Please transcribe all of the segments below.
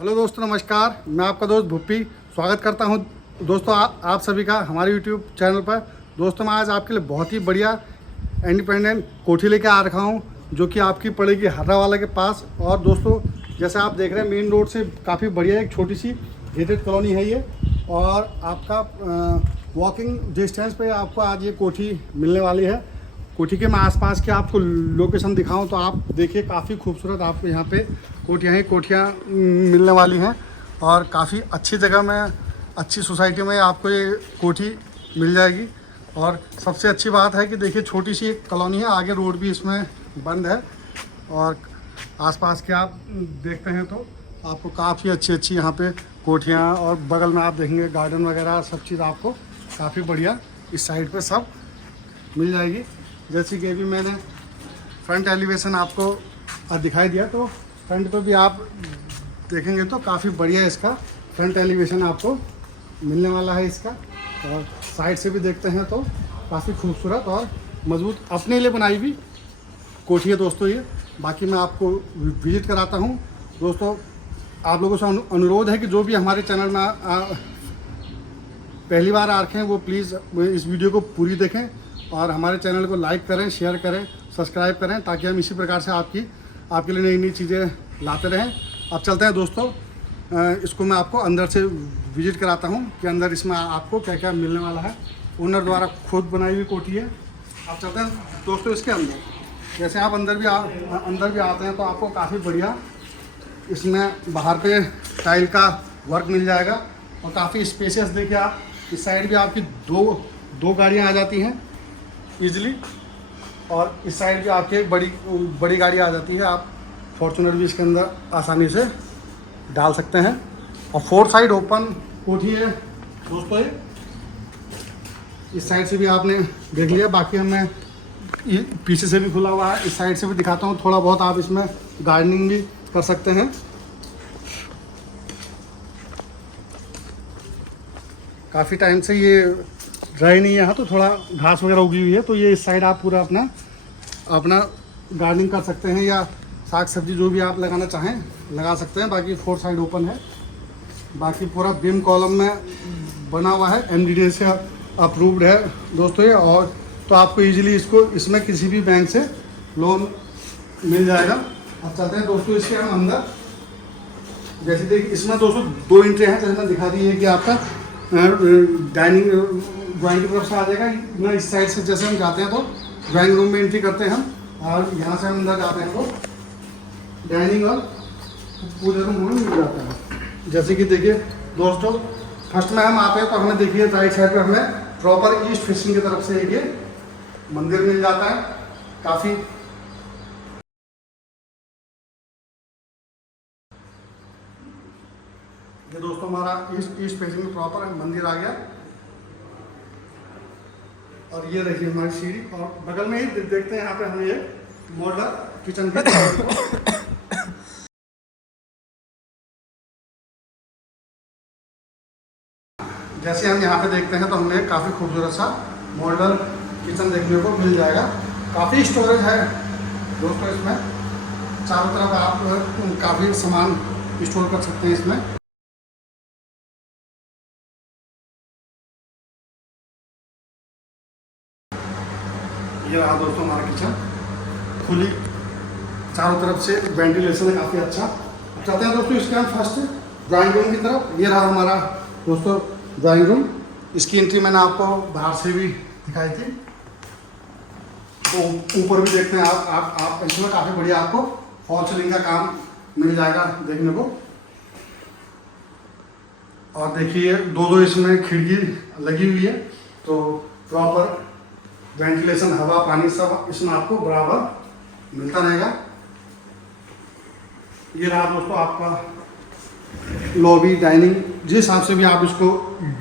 Hello दोस्तों, नमस्कार। मैं आपका दोस्त भुप्पी स्वागत करता हूं दोस्तों आप सभी का हमारे यूट्यूब चैनल पर। दोस्तों मैं आज आपके लिए बहुत ही बढ़िया इंडिपेंडेंट कोठी लेके आ रखा हूं, जो कि आपकी पड़ेगी हर्रावाला के पास। और दोस्तों जैसे आप देख रहे हैं, मेन रोड से काफ़ी बढ़िया एक छोटी सी गेटेड कॉलोनी है ये, और आपका वॉकिंग डिस्टेंस पे आपको आज ये कोठी मिलने वाली है। कोठी के मैं आसपास के आपको लोकेशन दिखाऊं तो आप देखिए, काफ़ी खूबसूरत आपको यहाँ पे कोठियाँ मिलने वाली हैं, और काफ़ी अच्छी जगह में, अच्छी सोसाइटी में आपको ये कोठी मिल जाएगी। और सबसे अच्छी बात है कि देखिए, छोटी सी एक कॉलोनी है, आगे रोड भी इसमें बंद है, और आसपास के आप देखते हैं तो आपको काफ़ी अच्छी यहाँ पे कोठियाँ, और बगल में आप देखेंगे गार्डन वगैरह सब चीज़ आपको काफ़ी बढ़िया इस साइड पे सब मिल जाएगी। जैसे कि अभी मैंने फ्रंट एलिवेशन आपको दिखाई दिया, तो फ्रंट पे भी आप देखेंगे तो काफ़ी बढ़िया इसका फ्रंट एलिवेशन आपको मिलने वाला है इसका। और साइड से भी देखते हैं तो काफ़ी खूबसूरत और मजबूत अपने लिए बनाई हुई कोठी है दोस्तों ये। बाकी मैं आपको विजिट कराता हूँ दोस्तों। आप लोगों से अनुरोध है कि जो भी हमारे चैनल में पहली बार आ रखे हैं वो प्लीज़ इस वीडियो को पूरी देखें, और हमारे चैनल को लाइक करें, शेयर करें, सब्सक्राइब करें, ताकि हम इसी प्रकार से आपके लिए नई नई चीज़ें लाते रहें। अब चलते हैं दोस्तों, इसको मैं आपको अंदर से विजिट कराता हूं कि अंदर इसमें आपको क्या क्या मिलने वाला है। ओनर द्वारा खुद बनाई हुई कोठी है। अब चलते हैं दोस्तों इसके अंदर। जैसे आप अंदर भी आते हैं तो आपको काफ़ी बढ़िया इसमें बाहर पे टाइल का वर्क मिल जाएगा, और काफ़ी स्पेशियस। देखिए आप इस साइड भी आपकी दो गाड़ियाँ आ जाती हैं ईजिली, और इस साइड भी आपके एक बड़ी गाड़ी आ जाती है। आप फॉर्चुनर भी इसके अंदर आसानी से डाल सकते हैं। और 4 साइड ओपन कोठी है दोस्तों ये। इस साइड से भी आपने देख लिया, बाकी हमें पीछे से भी खुला हुआ है। इस साइड से भी दिखाता हूँ, थोड़ा बहुत आप इसमें गार्डनिंग भी कर सकते हैं। काफ़ी टाइम से ये ड्राई नहीं है यहाँ, तो थोड़ा घास वगैरह उगी हुई है, तो ये इस साइड आप पूरा अपना गार्डनिंग कर सकते हैं, या साग सब्जी जो भी आप लगाना चाहें लगा सकते हैं। बाकी 4 साइड ओपन है। बाकी पूरा बीम कॉलम में बना हुआ है, MDDA से अप्रूव्ड है दोस्तों ये। और तो आपको इजीली इसमें किसी भी बैंक से लोन मिल जाएगा। अब चलते हैं दोस्तों इसके हम अंदर। जैसे देखिए, इसमें दोस्तों 2 एंट्री हैं, जैसे मैं दिखा दी है कि आपका ड्राइंग की तरफ से आ जाएगा ना। इस साइड से जैसे हम जाते हैं तो ड्राइंग रूम में एंट्री करते हैं हम, और यहाँ से हम अंदर जाते हैं तो डाइनिंग और पूजा रूम हमें मिल जाता है। जैसे कि देखिए दोस्तों, फर्स्ट में हम आते हैं तो हमें देखिए राइट साइड पर हमें प्रॉपर ईस्ट फेसिंग की तरफ से ये मंदिर मिल जाता है। काफ़ी ये दोस्तों हमारा ईस्ट फेसिंग में प्रॉपर मंदिर आ गया। और ये देखिए हमारी सीढ़ी, और बगल में ही देखते हैं यहाँ पे हमें ये मॉडलर किचन भी। जैसे हम यहाँ पे देखते हैं तो हमें काफ़ी खूबसूरत सा मॉडलर किचन देखने को मिल जाएगा। काफ़ी स्टोरेज है दोस्तों इसमें, चारों तरफ आप काफ़ी सामान स्टोर कर सकते हैं इसमें। ये रहा दोस्तों हमारा किचन, खुली चारों तरफ से वेंटिलेशन है काफ़ी अच्छा। अब चलते हैं दोस्तों इसके हम फर्स्ट ड्राइंग रूम की तरफ। ये रहा हमारा दोस्तों ड्राइंग रूम। इसकी एंट्री मैंने आपको बाहर से भी दिखाई थी, तो ऊपर भी देखते हैं आप इसमें काफ़ी बढ़िया आपको फॉल सीलिंग का काम मिल जाएगा देखने को। और देखिए 2 इसमें खिड़की लगी हुई है, तो प्रॉपर वेंटिलेशन, हवा पानी सब इसमें आपको बराबर मिलता रहेगा। ये रहा दोस्तों आपका लॉबी, डाइनिंग, जिस हिसाब से भी आप इसको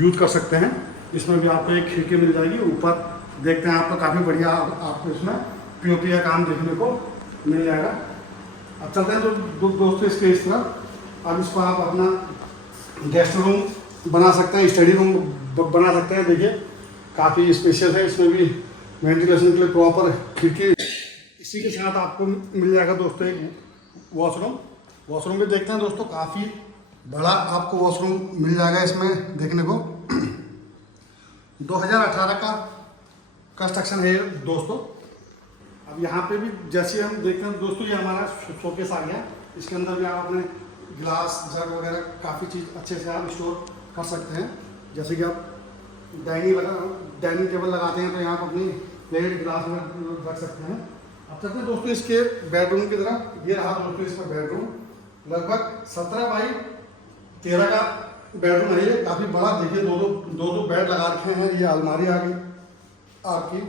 यूज कर सकते हैं। इसमें भी आपको एक खिड़की मिल जाएगी। ऊपर देखते हैं आपको काफ़ी बढ़िया आपको इसमें POP का काम देखने को मिल जाएगा। अब चलते हैं तो दोस्तों इसके इस तरफ। अब इसको आप अपना गेस्ट रूम बना सकते हैं, स्टडी रूम बना सकते हैं। देखिए काफ़ी स्पेशियस है, इसमें भी वेंटिलेशन के लिए प्रॉपर खिड़की। इसी के साथ आपको मिल जाएगा दोस्तों एक वॉशरूम। वॉशरूम भी देखते हैं दोस्तों, काफ़ी बड़ा आपको वॉशरूम मिल जाएगा इसमें देखने को। 2018 का कंस्ट्रक्शन है दोस्तों। अब यहाँ पे भी जैसे हम देखते हैं दोस्तों, ये हमारा शोकेस आ गया। इसके अंदर भी आप अपने गिलास जग वगैरह काफ़ी चीज़ अच्छे से आप स्टोर कर सकते हैं। जैसे कि आप डाइनिंग टेबल लगाते हैं तो यहाँ पर अपनी प्लेट गिलास में रख सकते हैं। अब चलते हैं दोस्तों इसके बेडरूम की तरफ। ये रहा दोस्तों इसका बेडरूम, लगभग 17 बाई 13 का बेडरूम है ये। काफ़ी बड़ा, देखिए दो बेड लगा रखे हैं। ये अलमारी आ गई आपकी,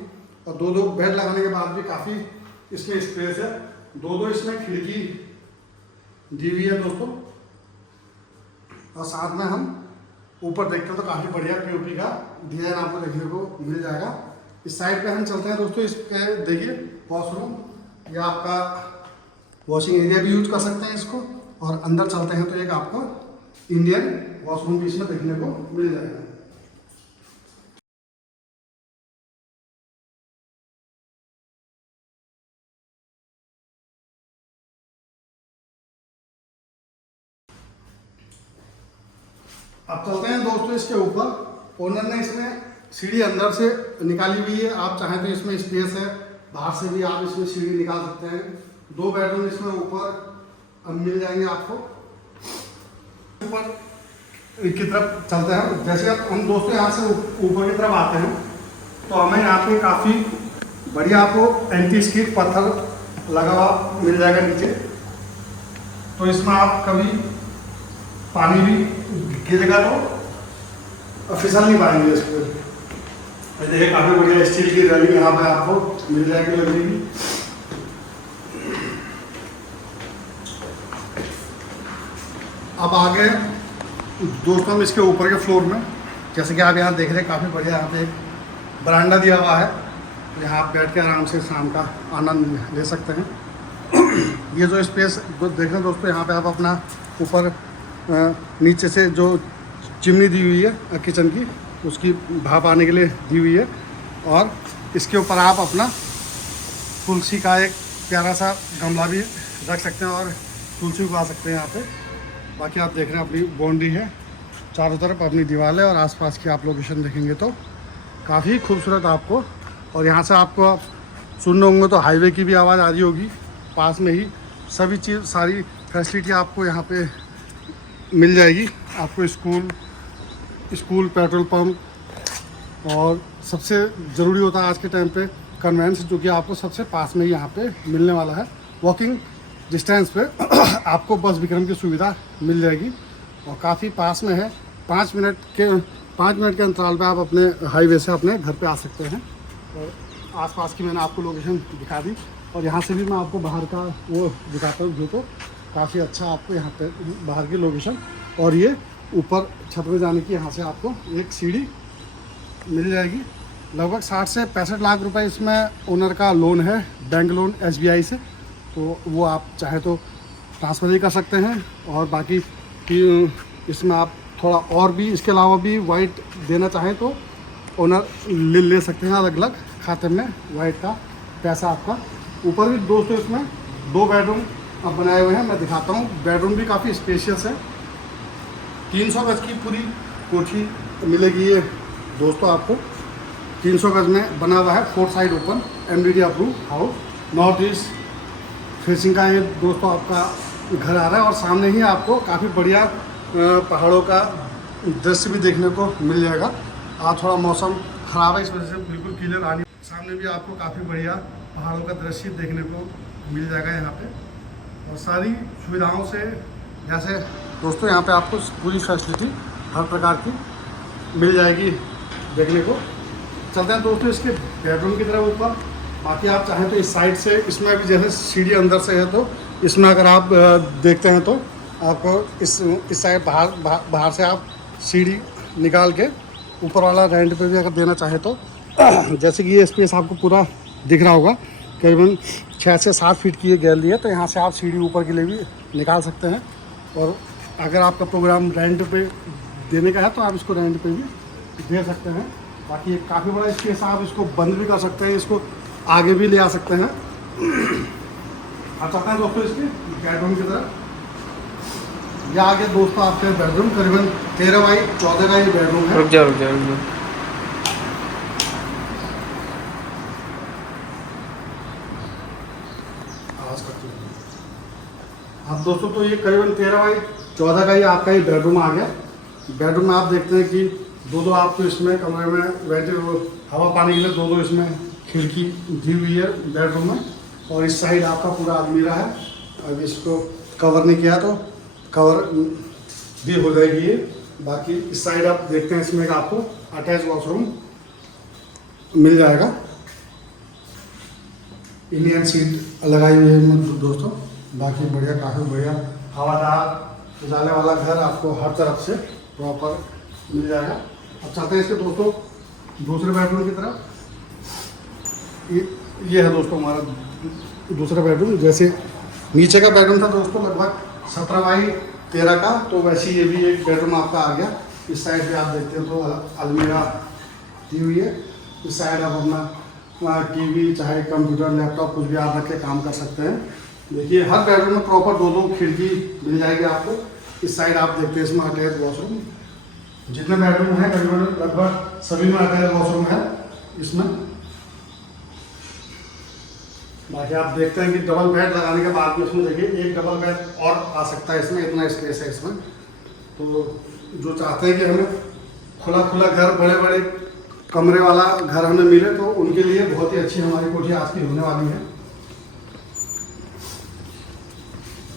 और दो बेड लगाने के बाद भी काफ़ी इसमें स्पेस है। दो इसमें खिड़की दी हुई है दोस्तों। और साथ में हम ऊपर देखते हैं तो काफ़ी बढ़िया पीओपी का डिजाइन आपको देखने को मिल जाएगा। इस साइड पे हम चलते हैं दोस्तों। इस पे देखिए वॉशरूम, या आपका वॉशिंग एरिया भी यूज कर सकते हैं इसको। और अंदर चलते हैं तो एक आपको इंडियन वॉशरूम भी इसमें देखने को मिल जाएगा। अब चलते हैं दोस्तों इसके ऊपर। ओनर ने इसमें सीढ़ी अंदर से निकाली हुई है। आप चाहें तो इसमें स्पेस है, बाहर से भी आप इसमें सीढ़ी निकाल सकते हैं। 2 बेडरूम इसमें ऊपर मिल जाएंगे आपको। ऊपर की तरफ चलते हैं। जैसे अब हम दोस्तों यहाँ से ऊपर की तरफ आते हैं तो हमें यहाँ पे काफ़ी बढ़िया आपको एंटी स्किड पत्थर लगा हुआ मिल जाएगा नीचे। तो इसमें आप कभी पानी भी गिरेगा तो फिसल नहीं पाएंगे इसको। देखिए काफ़ी बढ़िया स्टील की रेलिंग यहाँ पे आपको मिल जाएगी लगेगी। अब आगे दोस्तों हम इसके ऊपर के फ्लोर में, जैसे कि आप यहाँ देख रहे हैं, काफ़ी बढ़िया यहाँ पे एक बरांडा दिया हुआ है। यहाँ आप बैठ के आराम से शाम का आनंद ले सकते हैं। ये जो स्पेस देख रहे हैं दोस्तों, यहाँ पे आप अपना ऊपर नीचे से जो चिमनी दी हुई है किचन की, उसकी भाप आने के लिए दी हुई है। और इसके ऊपर आप अपना तुलसी का एक प्यारा सा गमला भी रख सकते हैं और तुलसी उगा सकते हैं यहाँ पे। बाकी आप देख रहे हैं अपनी बाउंड्री है, चारों तरफ अपनी दीवार है, और आसपास की आप लोकेशन देखेंगे तो काफ़ी खूबसूरत आपको। और यहाँ से आपको सुनने होंगे तो हाईवे की भी आवाज़ आ रही होगी। पास में ही सभी चीज़, सारी फैसिलिटी आपको यहाँ पे मिल जाएगी। आपको स्कूल, पेट्रोल पंप, और सबसे ज़रूरी होता है आज के टाइम पे कन्वेंस, जो कि आपको सबसे पास में ही यहाँ पे मिलने वाला है। वॉकिंग डिस्टेंस पे आपको बस विक्रम की सुविधा मिल जाएगी और काफ़ी पास में है। 5 मिनट के अंतराल पे आप अपने हाईवे से अपने घर पे आ सकते हैं। और आसपास की मैंने आपको लोकेशन दिखा दी, और यहाँ से भी मैं आपको बाहर का वो दिखाता हूँ व्यू। तो काफ़ी अच्छा आपको यहाँ पे बाहर की लोकेशन, और ये ऊपर छत में जाने की यहाँ से आपको एक सीढ़ी मिल जाएगी। लगभग 60 से 65 लाख रुपए इसमें ओनर का लोन है, बैंक लोन SBI से। तो वो आप चाहे तो ट्रांसफ़र ही कर सकते हैं, और बाकी इसमें आप थोड़ा और भी इसके अलावा भी वाइट देना चाहें तो ओनर ले सकते हैं अलग अलग खाते में वाइट का पैसा आपका। ऊपर भी दोस्तों इसमें 2 बेडरूम अब बनाए हुए हैं, मैं दिखाता हूँ। बेडरूम भी काफ़ी स्पेशियस है। 300 गज की पूरी कोठी मिलेगी ये दोस्तों आपको। 300 गज में बना हुआ है, 4 side open, MDD approve house. North east facing का ये दोस्तों आपका घर आ रहा है, और सामने ही आपको काफ़ी बढ़िया पहाड़ों का दृश्य भी देखने को मिल जाएगा। आज थोड़ा मौसम ख़राब है, इस वजह से बिल्कुल क्लियर आ नहीं। सामने भी आपको काफ़ी बढ़िया पहाड़ों का दृश्य देखने को मिल जाएगा यहाँ पे, और सारी सुविधाओं से। जैसे दोस्तों यहाँ पे आपको पूरी फैसिलिटी हर प्रकार की मिल जाएगी देखने को। चलते हैं दोस्तों इसके बेडरूम की तरफ ऊपर। बाकी आप चाहें तो इस साइड से, इसमें भी जैसे सीढ़ी अंदर से है, तो इसमें अगर आप देखते हैं तो आपको इस साइड बाहर से आप सीढ़ी निकाल के ऊपर वाला रेंट पे भी अगर देना चाहे तो जैसे कि ये स्पेस आपको पूरा दिख रहा होगा, करीबन 6 से 7 फीट की ये गैलरी है। तो यहाँ से आप सीढ़ी ऊपर के लिए भी निकाल सकते हैं, और अगर आपका प्रोग्राम रेंट पे देने का है तो आप इसको रेंट पे भी दे सकते हैं। बाकी ये काफ़ी बड़ा स्पेस, आप इसको बंद भी कर सकते हैं, इसको आगे भी ले आ सकते हैं। आप चाहते हैं दोस्तों इसके बेडरूम की तरफ। ये आगे दोस्तों आपके बेडरूम करीबन 13 बाई 14 का ये बेडरूम है। रुक जा रुक जा रुक जा। अब दोस्तों तो ये करीबन 13 बाई 14 का ही आपका ये बेडरूम आ गया। बेडरूम में आप देखते हैं कि दो आपको इसमें कमरे में हवा पानी के लिए दो इसमें खिड़की दी हुई है बेडरूम में। और इस साइड आपका पूरा अलमीरा है। अब इसको कवर नहीं किया तो कवर भी हो जाएगी ये। बाकी इस साइड आप देखते हैं इसमें आपको अटैच वॉशरूम मिल जाएगा। इंडियन सीट लगाई हुई है दोस्तों। बाकी बढ़िया, काफ़ी बढ़िया हवादार उजाले वाला घर आपको हर तरफ से प्रॉपर मिल जाएगा। अब चलते हैं इसके दोस्तों दूसरे बेडरूम की तरफ। ये है दोस्तों हमारा दूसरा बेडरूम। जैसे नीचे का बेडरूम था दोस्तों लगभग 17 बाई 13 का, तो वैसे ये भी एक बेडरूम आपका आ गया। इस साइड पे आप देखते हैं तो अलमीरा दी हुई है। इस साइड आप अपना टीवी चाहे कंप्यूटर लैपटॉप कुछ भी आप रख के काम कर सकते हैं। देखिए हर बेडरूम में प्रॉपर दो खिड़की मिल जाएगी आपको। इस साइड आप देखते हैं इसमें अटैच वॉशरूम। जितने बेडरूम है करीबन लगभग सभी में अटैच वॉशरूम है इसमें। बाकी आप देखते हैं कि डबल बेड लगाने के बाद में इसमें देखिए एक डबल बेड और आ सकता है इसमें, इतना स्पेस है इसमें। तो जो चाहते हैं कि हमें खुला खुला घर, बड़े बड़े कमरे वाला घर हमें मिले, तो उनके लिए बहुत ही अच्छी हमारी कोठी आज की होने वाली है।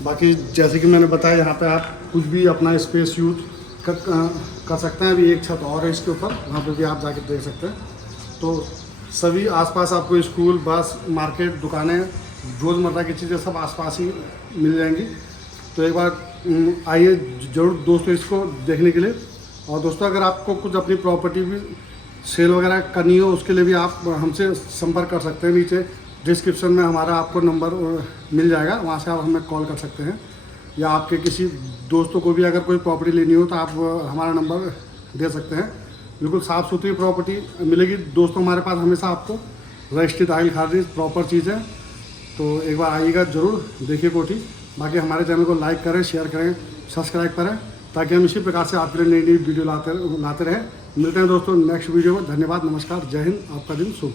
बाकी जैसे कि मैंने बताया यहाँ पे आप कुछ भी अपना स्पेस यूज कर सकते हैं। अभी एक छत और है इसके ऊपर, वहाँ पे भी आप जाके देख सकते हैं। तो सभी आसपास आपको स्कूल, बस, मार्केट, दुकानें, रोज़मर्रा की चीज़ें सब आसपास ही मिल जाएंगी। तो एक बार आइए ज़रूर दोस्तों इसको देखने के लिए। और दोस्तों अगर आपको कुछ अपनी प्रॉपर्टी भी सेल वगैरह करनी हो, उसके लिए भी आप हमसे संपर्क कर सकते हैं। नीचे डिस्क्रिप्शन में हमारा आपको नंबर मिल जाएगा, वहाँ से आप हमें कॉल कर सकते हैं। या आपके किसी दोस्तों को भी अगर कोई प्रॉपर्टी लेनी हो तो आप हमारा नंबर दे सकते हैं। बिल्कुल साफ़ सुथरी प्रॉपर्टी मिलेगी दोस्तों हमारे पास। हमेशा आपको रजिस्ट्री दाखिल खारिज प्रॉपर चीज़ है। तो एक बार आइएगा ज़रूर, देखिए कोठी। बाकी हमारे चैनल को लाइक करें, शेयर करें, सब्सक्राइब करें, ताकि हम इसी प्रकार से आपके लिए नई नई वीडियो लाते रहें। मिलते हैं दोस्तों नेक्स्ट वीडियो में। धन्यवाद, नमस्कार, जय हिंद, आपका दिन शुभ।